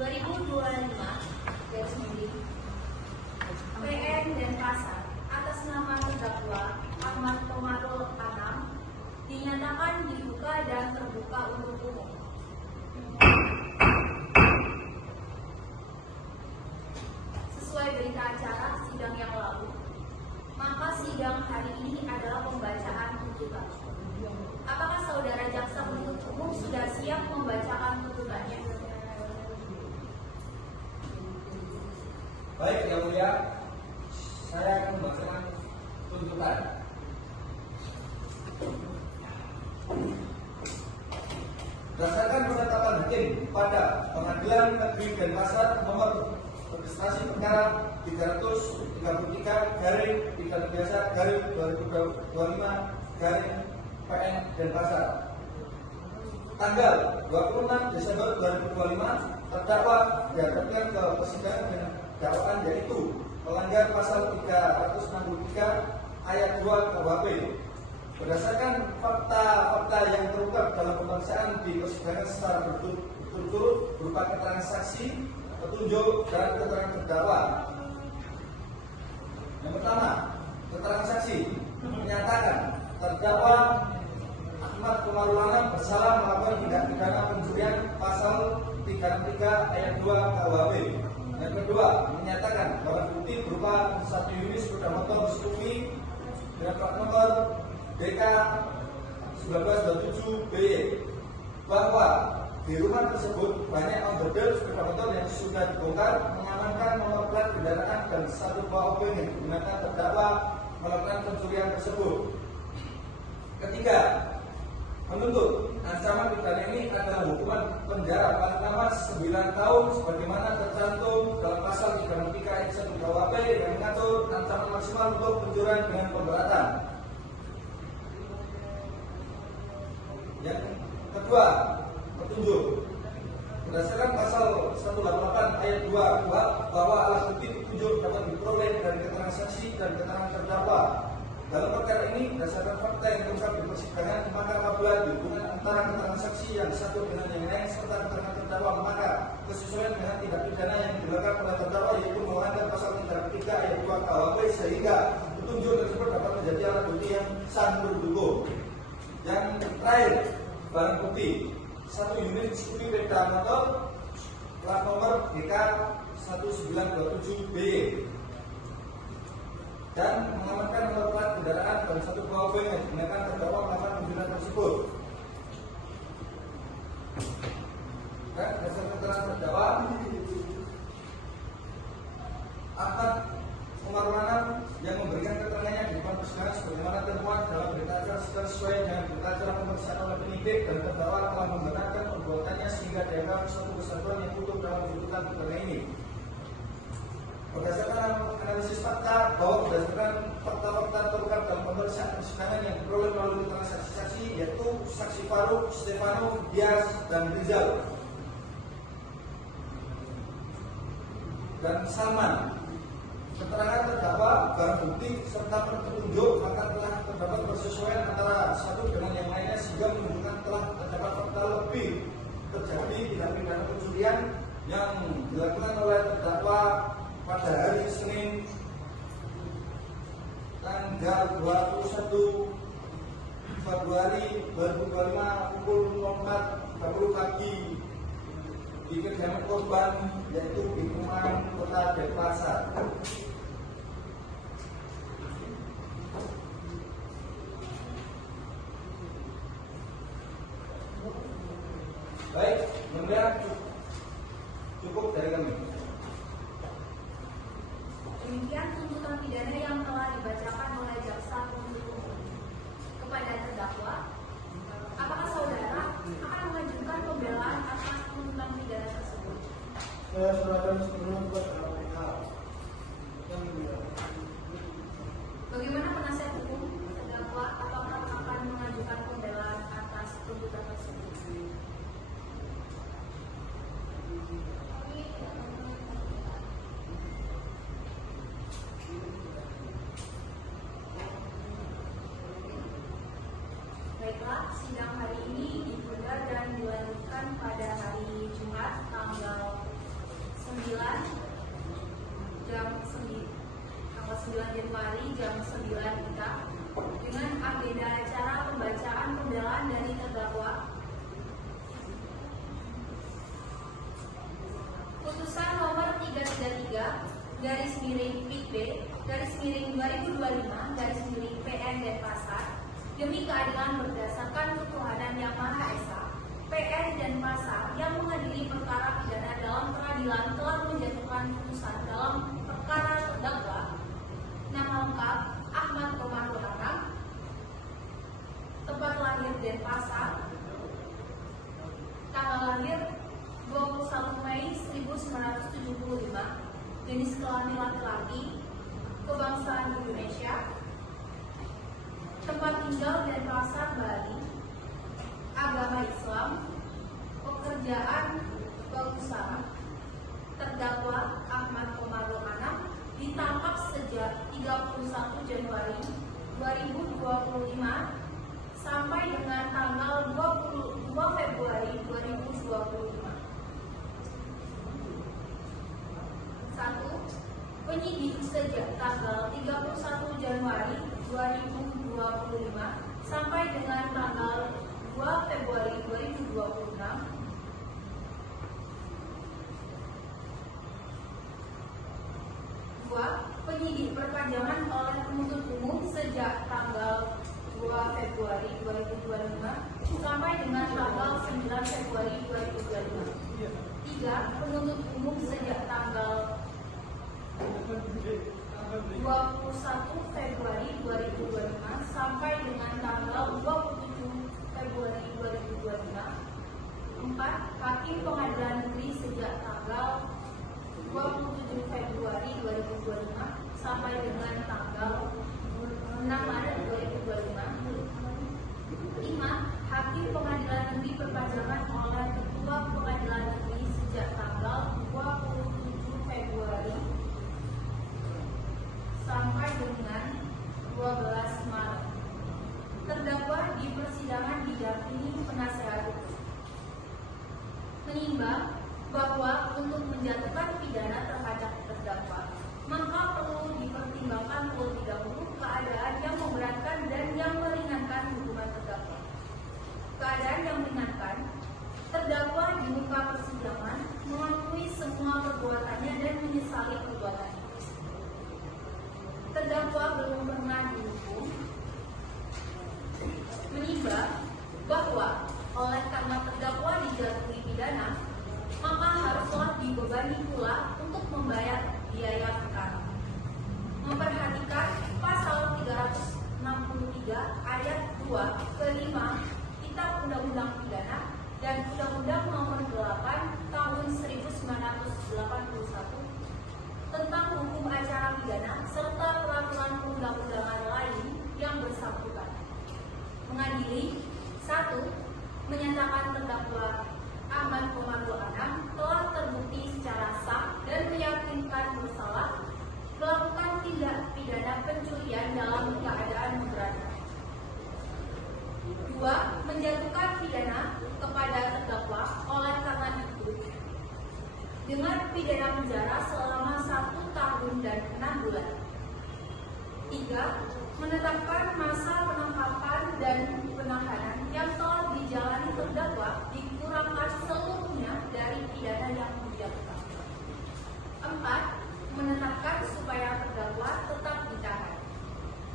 2025 garis miring PN Denpasar atas nama terdakwa Ahmad Komarul Anam dinyatakan dibuka dan terbuka untuk umum. Sesuai berita acara sidang yang lalu, maka sidang hari ini adalah pembacaan tuntutan. Apakah saudara jaksa penuntut umum sudah siap membacakan tuntutannya? Baik, yang mulia, saya akan membacakan tuntutan. Berdasarkan penetapan hakim pada Pengadilan Negeri Denpasar nomor registrasi perkara 333/2025/PN Denpasar. Tanggal 26 Desember 2025, terdakwa dihadapkan ke persidangan dengan dakwaan yaitu melanggar pasal 363 ayat 2 KUHP. Berdasarkan fakta-fakta yang terungkap dalam pemeriksaan di persidangan secara berturut-turut berupa keterangan saksi, petunjuk, dan keterangan terdakwa. Yang pertama, keterangan saksi menyatakan terdakwa Ahmad Komarul Anam bersalah melakukan tindak pidana pencurian pasal 363 ayat 2 KUHP. Yang kedua, menyatakan bahwa bukti berupa 1 unit sepeda motor SUV dengan plat nomor BK 1927BY bahwa di rumah tersebut banyak onderdil sepeda motor yang sudah dibongkar, mengamankan nomor plat kendaraan dan satu buah obeng yang digunakan terdakwa melakukan pencurian tersebut. Ketiga, menuntut ancaman pidana ini adalah hukuman penjara paling lama 9 tahun sebagaimana tercantum dalam pasal 363 ayat 1 KUHP yang mengatur ancaman maksimal untuk pencurian dengan pemberatan. Yang kedua, petunjuk. Berdasarkan pasal 188 ayat 2 KUHP bahwa alat bukti petunjuk dapat diperoleh dari keterangan saksi dan keterangan terdakwa. Dalam perkara ini, berdasarkan fakta yang terungkap di persidangan, maka apabila dihubungkan antara keterangan saksi yang satu dengan yang lain serta keterangan terdakwa, maka kesesuaian dengan tindak pidana yang dilakukan oleh terdakwa yaitu melanggar pasal 303 ayat 2 KUHP sehingga petunjuk tersebut dapat menjadi alat bukti yang sah mendukung. Yang terakhir, barang bukti 1 unit SUV sepeda motor plat nomor BK 1927BY dan mengamankan nomor plat kendaraan dan satu buah obeng yang digunakan terdakwa melakukan pencurian tersebut. Dan berdasarkan keterangan terdakwa, Ahmad Komarul Anam yang memberikan keterangannya di depan persidangan sebagaimana termuat dalam berita acara sesuai dengan berita acara pemeriksaan oleh penyidik dan terdakwa telah membenarkan perbuatannya sehingga dianggap suatu kesatuan yang utuh dalam tuntutan perkara ini. Berdasarkan analisis fakta bahwa berdasarkan fakta-fakta terungkap dalam pemeriksaan persidangan yang diperoleh melalui keterangan saksi-saksi yaitu saksi Faruk, Stefano, Dias, dan Rizal dan Salman. Keterangan terdakwa, barang bukti serta petunjuk maka telah terdapat persesuaian antara satu dengan yang lainnya sehingga menunjukkan telah terdapat fakta lebih terjadi tindak pidana pencurian yang dilakukan oleh terdakwa pada hari Senin tanggal 21 Februari 2025 pukul 04.30 pagi di kediaman korban yaitu di rumah Kota Denpasar. Baik, kemudian cukup dari kami. Demikian tuntutan pidana yang telah dibacakan oleh jaksa penuntut umum kepada terdakwa. Apakah saudara akan mengajukan pembelaan atas tuntutan pidana tersebut? Saya serahkan sepenuhnya kepada mereka. Bagaimana penasihat hukum terdakwa? Apakah akan mengajukan pembelaan atas tuntutan tersebut? Baiklah, sidang hari ini ditunda dan dilanjutkan pada hari Jumat tanggal Januari jam 9 WITA dengan agenda acara pembacaan pembelaan dari terdakwa. Putusan nomor 333/PIT/2025/PN Denpasar demi keadilan berdasarkan ketuhanan Yang Maha Esa, PN Denpasar yang mengadili perkara pidana dalam peradilan telah menjatuhkan putusan dalam perkara terdakwa. Nama lengkap Ahmad Komarudin Anam, tempat lahir Denpasar, tanggal lahir 21 Mei 1975, jenis kelamin laki-laki, kebangsaan Indonesia, tempat tinggal Denpasar, Bali, agama Islam, pekerjaan pengusaha. Terdakwa Ahmad Komarudin Anam ditangkap sejak 31 Januari 2025 sampai dengan tanggal 22 Februari 2025. 1. Penyidik sejak tanggal 31 Januari 2025 sampai dengan tanggal 2 Februari 2026. 2. Penyidik perpanjangan oleh penuntut umum sejak tanggal 2 Februari 2025 sampai dengan tanggal 9 Februari 2025. 3. Penuntut umum sejak tanggal 21 Februari 2025 sampai dengan tanggal 27 Februari 2025. 4. Hakim Pengadilan Negeri sejak tanggal 27 Februari 2025 sampai dengan tanggal 6 Maret 2025. 5. Hakim Pengadilan Negeri perpanjangan oleh Ketua Pengadilan Negeri sejak tanggal 27 Februari sampai dengan 12 Maret. Terdakwa di persidangan didampingi penasehat hukum. Menimbang bahwa untuk menjatuhkan pidana terhadap terdakwa, maka perlu dipertimbangkan terlebih dahulu keadaan yang memberatkan dan yang meringankan hukuman terdakwa. Keadaan yang meringankan, terdakwa di muka persidangan mengakui semua perbuatannya dan menyesali perbuatannya. Terdakwa belum pernah dihukum. Menimbang bahwa oleh karena terdakwa dijatuhi pidana, maka haruslah dibebani pula untuk membayar biaya perkara. Memperhatikan pasal 363 ayat 2 ke 5 Kitab Undang-Undang Pidana dan Undang-Undang Nomor 8 Tahun 1981 tentang hukum acara pidana serta peraturan perundang-undangan lain yang bersangkutan. Mengadili 1. Menyatakan terdakwa Ahmad Komarudin Anam telah terbukti secara sah dan meyakinkan bersalah melakukan tindak pidana pencurian dalam keadaan memberatkan. 2. Menjatuhkan pidana kepada terdakwa oleh karena itu dengan pidana penjara selama 1 tahun dan 6 bulan. 3. Menetapkan masa penangkapan dan penahanan yang telah dijalani terdakwa dikurangkan seluruhnya dari pidana yang dijatuhkan. 4. Menetapkan supaya terdakwa tetap ditahan.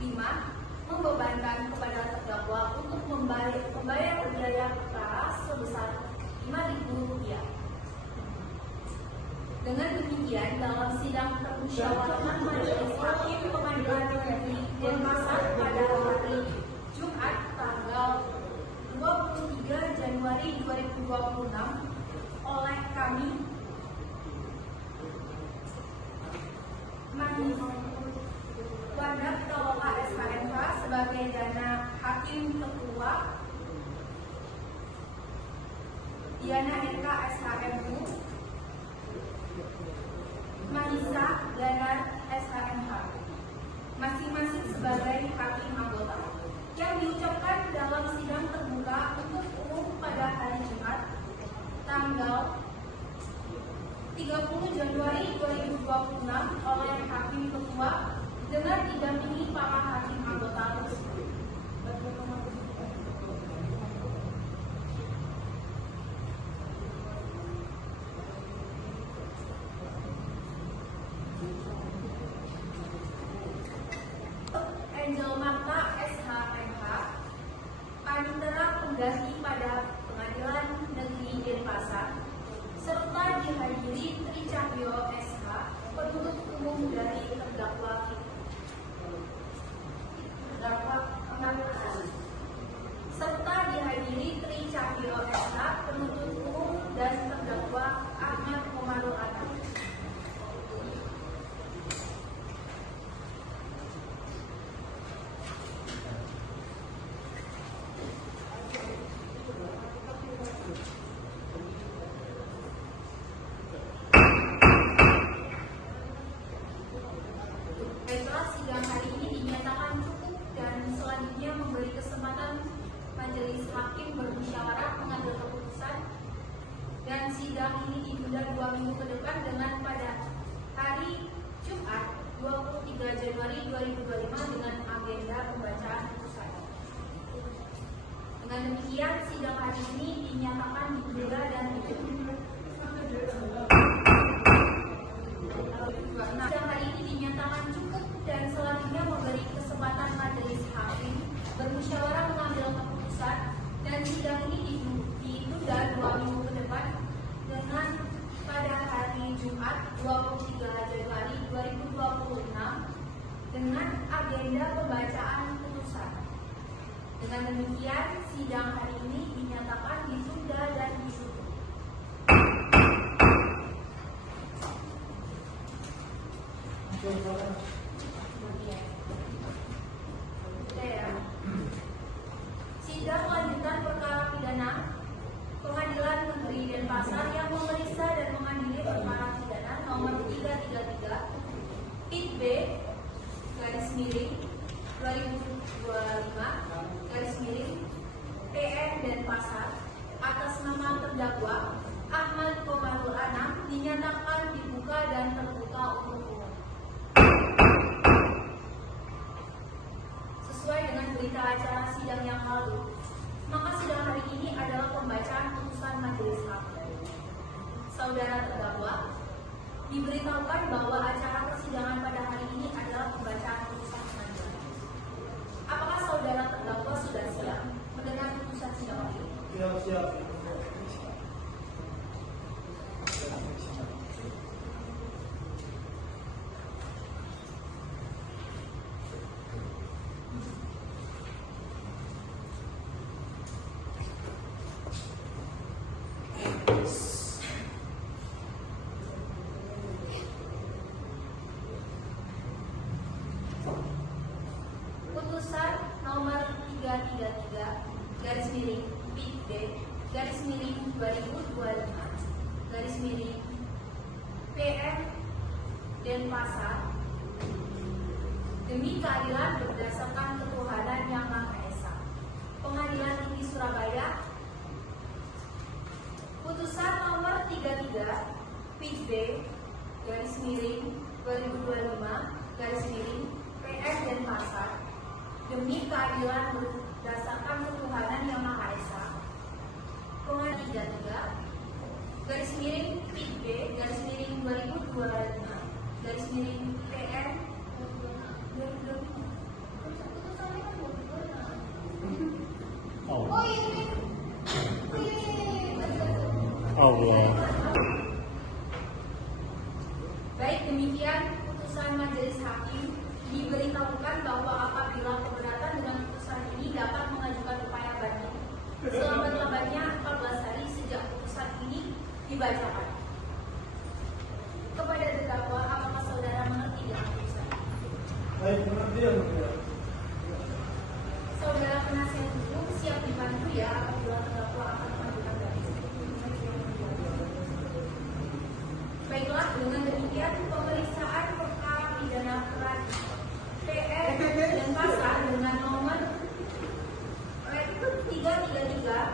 5. Membebankan kepada terdakwa untuk membayar biaya perkara sebesar Rp5.000. Dengan demikian, dalam sidang permusyawaratan Majelis Hakim Pengadilan Negeri Denpasar pada hari Jumat tanggal 23 Januari 2026 oleh kami Wadah Tawaka SKMH sebagai dana Hakim Ketua, Diana NK SHMU, Manisa Ganar SHMH, masing-masing sebagai hakim anggota, yang diucapkan dalam sidang terbuka untuk umum pada hari Jumat tanggal 30 Januari 2026 oleh Hakim Ketua dengan didampingi para hakim anggota tersebut. Angel Marta SHMH, Panitera Pengganti pada Pengadilan Negeri Denpasar, serta dihadiri Tri Cahyo SH, penuntut umum dari terdakwa serta dihadiri Tri Cahyo SH, penuntut umum dan terdakwa Ahmad Komarul Anam. Baiklah, sidang hari ini dinyatakan cukup dan selanjutnya memberi kesempatan majelis hakim bermusyawarah mengambil keputusan, dan sidang ini ditunda 2 minggu ke depan dengan pada hari Jumat 23 Januari 2025 dengan agenda pembacaan putusan. Dengan demikian sidang hari ini dinyatakan ditunda dan ditutup. Sidang hari ini dinyatakan cukup dan selanjutnya memberi kesempatan majelis hakim bermusyawarah mengambil keputusan, dan sidang ini ditunda 2 minggu ke depan dengan pada hari Jumat 23 Januari 2026 dengan agenda pembacaan putusan. Dengan demikian sidang hari ini dinyatakan ditunda dan ditutup. Sidang lanjutan perkara pidana Pengadilan Negeri Denpasar yang memeriksa dan mengadili perkara pidana nomor 333 PIT B garis miring 2025 garis miring PN Denpasar atas nama terdakwa Ahmad Komarul Anam dinyatakan dibuka dan terbuka untuk umum. Sesuai dengan berita acara sidang yang lalu, maka sidang hari ini adalah pembacaan putusan majelis hakim. Saudara terdakwa diberitahukan bahwa acara persidangan pada hari ini adalah pembacaan putusan majelis. Apakah saudara terdakwa sudah siap mendengar putusan sidang ini? Siap. Putusan nomor 333 garis miring PIT B garis miring 2025 garis miring PN Denpasar demi keadilan berdasarkan ketuhanan yang Maha Esa. Pengadilan Tinggi Surabaya. Putusan nomor 33 PIT B garis miring 2025 garis miring PN Denpasar demi keadilan berdasarkan ketuhanan yang Maha Esa. Pengadilan 33 garis miring PIT B garis miring 2025 garis miring PN Allah. Baik, demikian putusan majelis hakim. Diberitahukan bahwa apabila keberatan dengan putusan ini dapat mengajukan upaya banding selambat-lambatnya 14 hari sejak putusan ini dibacakan. Kepada terdakwa, apakah saudara mengerti dengan putusan? Baik, mengerti ya, Mulia. Saudara penasihat hukum siap dibantu ya apabila terdakwa akan mengajukan banding. Baiklah, dengan demikian pemeriksaan perkara pidana PN Denpasar dengan nomor 333